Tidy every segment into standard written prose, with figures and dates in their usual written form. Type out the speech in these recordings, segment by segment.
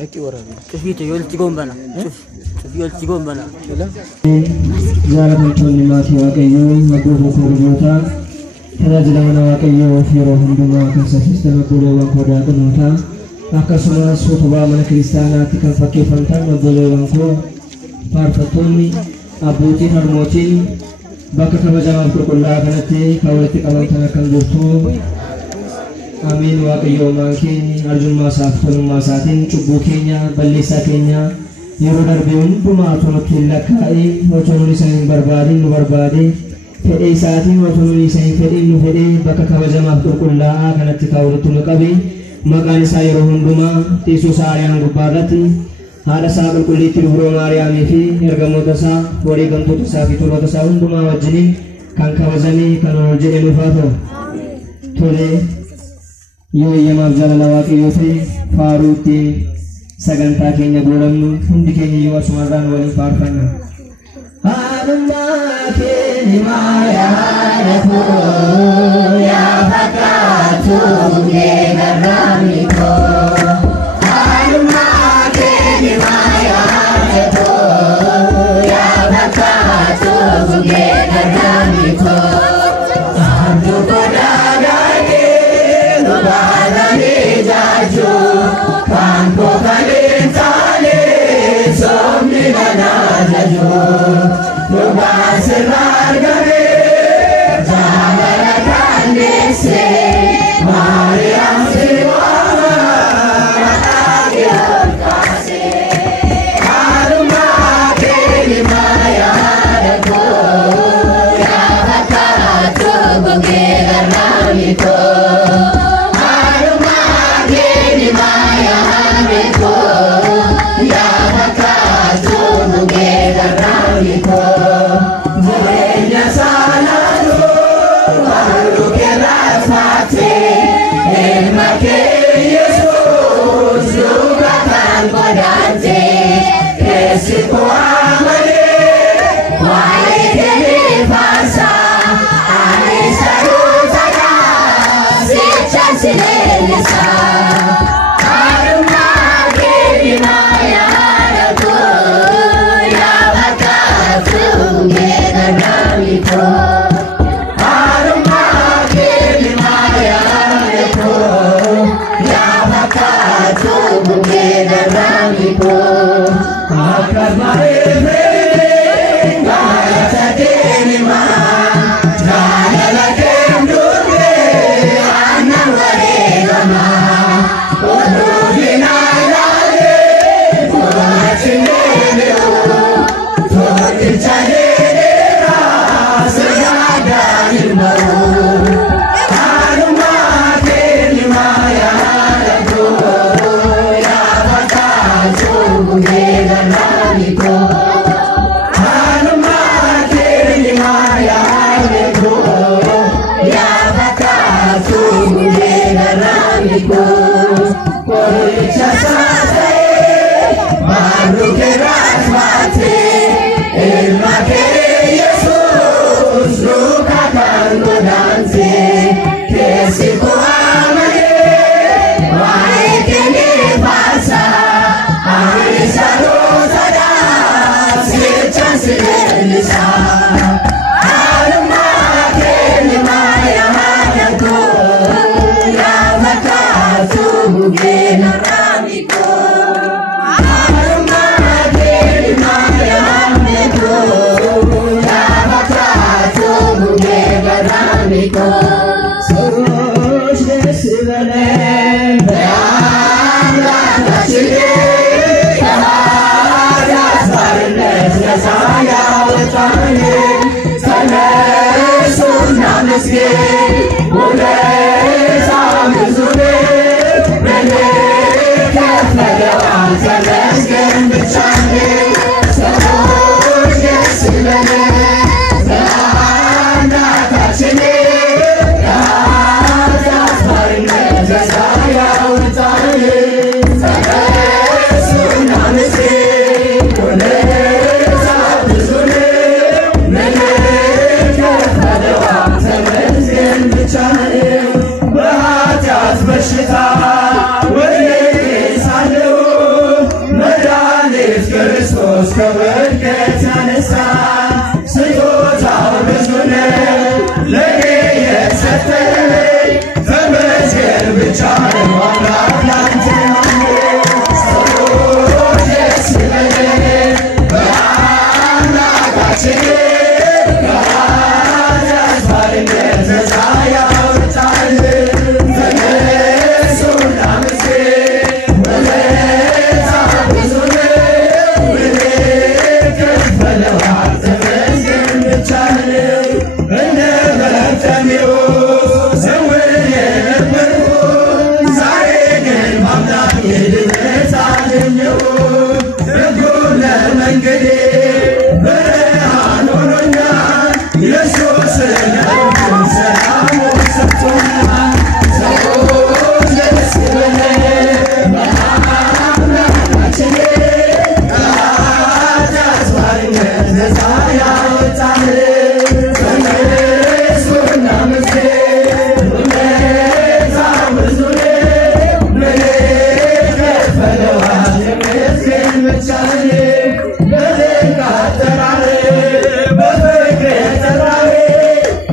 أكيد ورا شوفي تقول تقوم بنا شوف يقول تقوم بنا زارة توني ما في واقعيو مقبول كورجوتا تنازل من واقعيو في روحهم بما كنسفست مقبول وانكودا كنوتا أكسما سوتوا من كريستانا تكن فكي فانتان مقبول وانكو فارفتوني أبوتي هرموتين بك كبجام كل كنتي كولتي كلامتنا كنبوتو Amin waaqayyo maankeen arjummaa isaaf tolummaa isaatiin cubbuu keenya balleessaa keenya yeroo darbe hundumaa tonatti lakkaa'ee otoo nuyi isa hin barbaadin nu barbaade fedhee isaatiin otoo nuyi isa hin fedhin nu fedhee bakka kabajamaaf qulqullaa'aa kanatti kaawwatu nu qabe maqaan isaa yeroo hundumaa teessoo isaa Ariyaan gubbaarratti haadha isaa qulqulleettii Dubroo Maariyaamii fi ergamoota isaa wareegamtoota isaa fi toloota isaa hundumaa wajjiniin kan kabajamee kan ol jedhe nuuf haa ta'u tolee Yo yamaaf jaalala waaqayyoo ta'e faaruutti sagantaa keenya godhannu hundi keenya yoo asumarraan waliin faarfanna. Haadhummaa keenya maayaa koo yaa fakkaatu geegarraami koo. Haadhummaa keenya maayaa koo yaa fakkaatu geegarraami koo. Kanko kalintale somni nanajo mubasir gare jamara kanese Maryam siwana agyon kase haruma keli maya ko ya bakatu bungegarami ko ከውድቀት ያነሳ ስጦታው ብዙ ነው ለኔ የሰጠኝ ተመስገን ብቻ ነው አምላክ ላንተ ሰዎች ደስ ይበለን በአምላካችን ከኃጢአት ባርነት ነፃ ያወጣልን ተነሱና መስገን ውለታ ብዙ ነው ከፈለዋል ተመስገን ብቻ ነው እንደ በርጤሜዎስ ስውር የነበርኩት ዛሬ ግን በአምላኬ ድነት አገኘሁ ሕጉም ለመንገዴ ብርሃን ሆኖኛል ኢየሱስ ነው ሰላሙን ሰጥቶኛል ሰዎች ደስ ይበለን በአምላካችን ከኃጢአት ባርነት ነፃ ያወጣልን ተነሱና መስገን ውለታ ብዙ ነው ለኔ ከፈለዋል ተመስገን ብቻ ነው በድንቅ አጠራር በፍቅር ጠራህ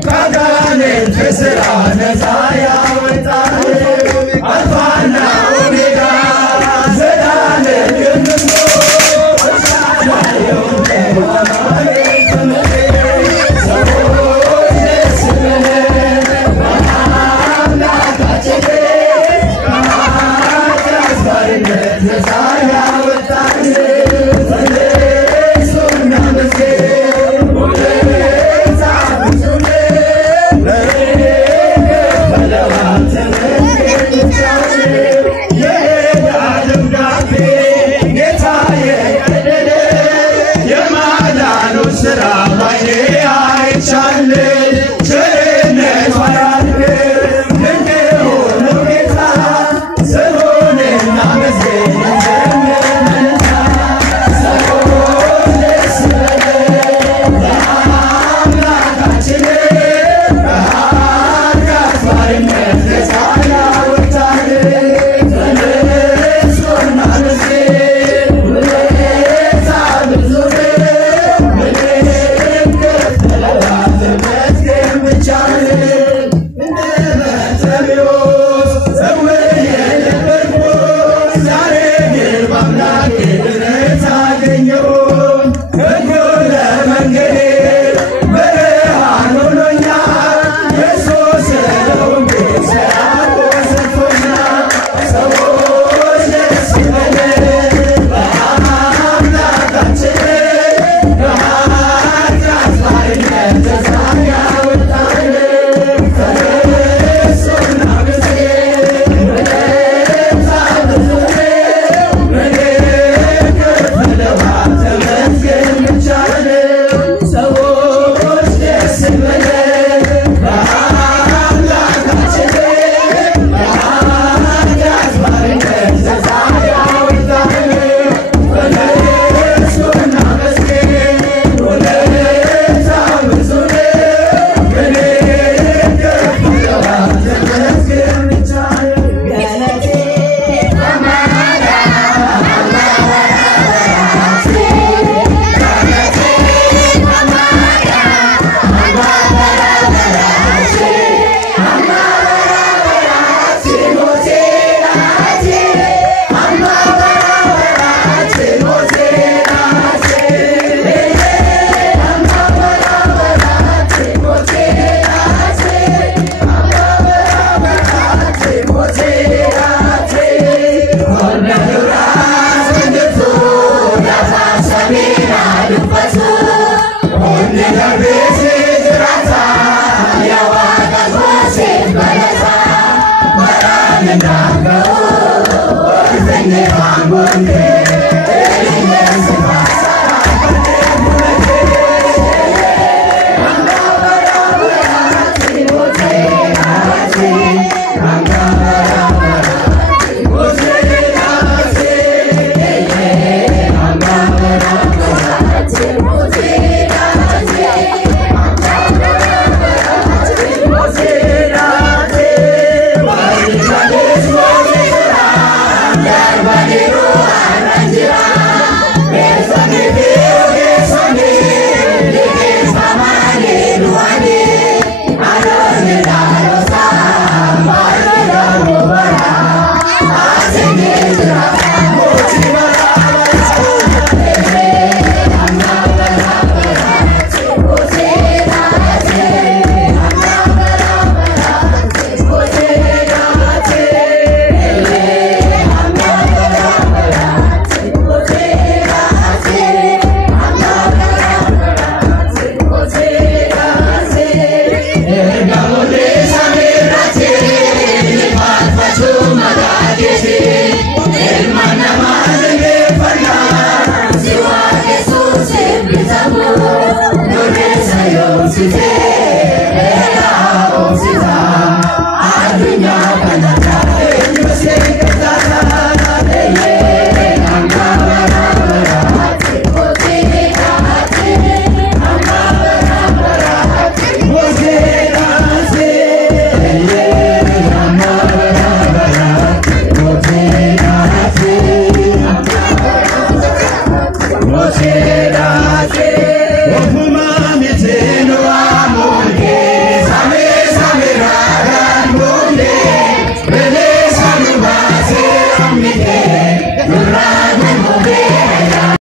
ከአጋንንት ሥራ ነፃ ያወጣህ አልፋና ኦሜጋ ዘላለም የምትኖር ኤልሻዳይ አማኑኤል ተመስገን ሰዎች ደስ ይበለን በአምላካችን ከኃጢአት ባርነት ነፃ ያወጣልን ተነሱና መስገን ውለታ ብዙ ነው ለኔ ከፈለዋል ተመስገን ብቻ ነው የዕዳ ደብዳቤ ጌታ የቀደደ የማዳኑን ሥራ ባይኔ አይቻለሁ ቸርነቱ አያልቅም ድንቅ የሆነው ጌታ ስሙንና መስገን እንዘምርለታ ሰዎች ደስ ይበለን በአምላካችን ከኃጢአት ባርነት ነፃ ያወጣልን ተነሱና መስገን ውለታ ብዙ ነው ለኔ ከፈለዋል ተመስገን ብቻ ነው እንደ በርጤሜዎስ ስውር የነበርኩት ዛሬ ግን በአምላኬ ድነት አገኘሁ ሕጉም ለመንገዴ ብርሃን ሆኖኛል ኢየሱስ ነው ሰላሙን ሰጥቶኛል ሰዎች ደስ ይበለን በአምላካችን ከኃጢአት ባርነት ነፃ ያወጣልን ተነሱና መስገን ውለታ ብዙ ነው ለኔ ከፈለዋል ተመስገን ብቻ ነው ሰዎች ደስ ይበለን በአምላካችን ከኃጢአት ባርነት ነፃ ያወጣልን ተነሱና መስገን ውለታ ብዙ ነው ለኔ ከፈለዋል ተመስገን ብቻ ነው ገለቴ Thank you.